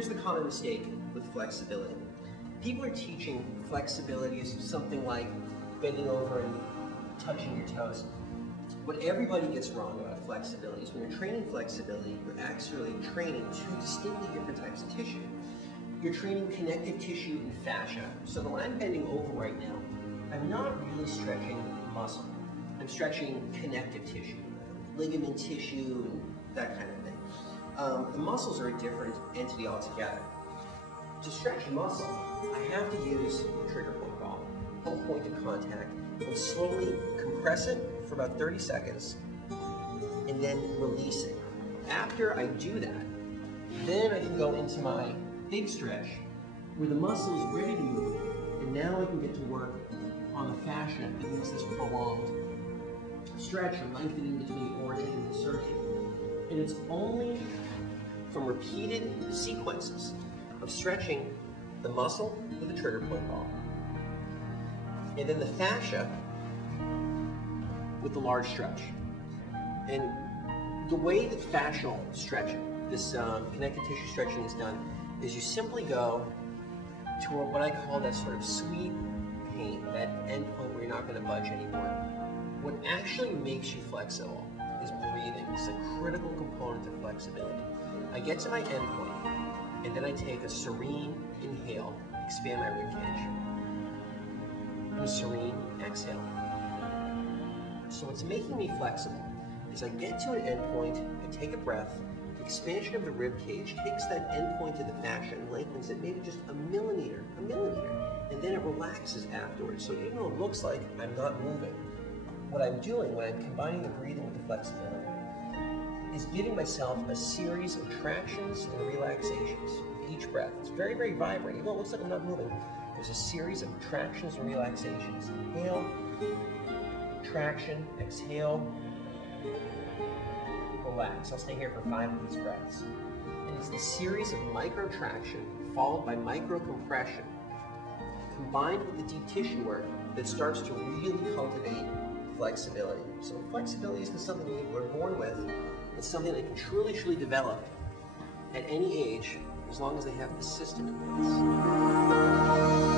here's the common mistake with flexibility. People are teaching flexibility as something like bending over and touching your toes. What everybody gets wrong about flexibility is when you're training flexibility, you're actually training two distinctly different types of tissue. You're training connective tissue and fascia. So when I'm bending over right now, I'm not really stretching muscle. I'm stretching connective tissue, ligament tissue, and that kind of thing. The muscles are a different entity altogether. To stretch muscle, I have to use the trigger point ball, whole point of contact, and slowly compress it for about 30 seconds, and then release it. After I do that, then I can go into my big stretch, where the muscle is ready to move, and now I can get to work on the fascia that makes this prolonged stretch or lengthening between origin and insertion. And it's only from repeated sequences of stretching the muscle with the trigger point ball, and then the fascia with the large stretch. And the way that fascial stretching, this connective tissue stretching is done, is you simply go to what I call that sort of sweet pain, that end point where you're not going to budge anymore. What actually makes you flexible is breathing. It's a critical component of flexibility. I get to my end point, and then I take a serene inhale, expand my ribcage, and a serene exhale. So what's making me flexible is I get to an end point, I take a breath, the expansion of the rib cage takes that end point of the fascia and lengthens it maybe just a millimeter, and then it relaxes afterwards. So even though it looks like I'm not moving, what I'm doing when I'm combining the breathing with the flexibility is giving myself a series of tractions and relaxations with each breath. It's very, very vibrant. Even though it looks like I'm not moving, there's a series of tractions and relaxations. Inhale, traction, exhale, relax. I'll stay here for 5 of these breaths. And it's the series of micro-traction followed by micro-compression combined with the deep tissue work that starts to really cultivate flexibility. So flexibility isn't something we're born with. It's something that can truly, truly develop at any age as long as they have the system in place.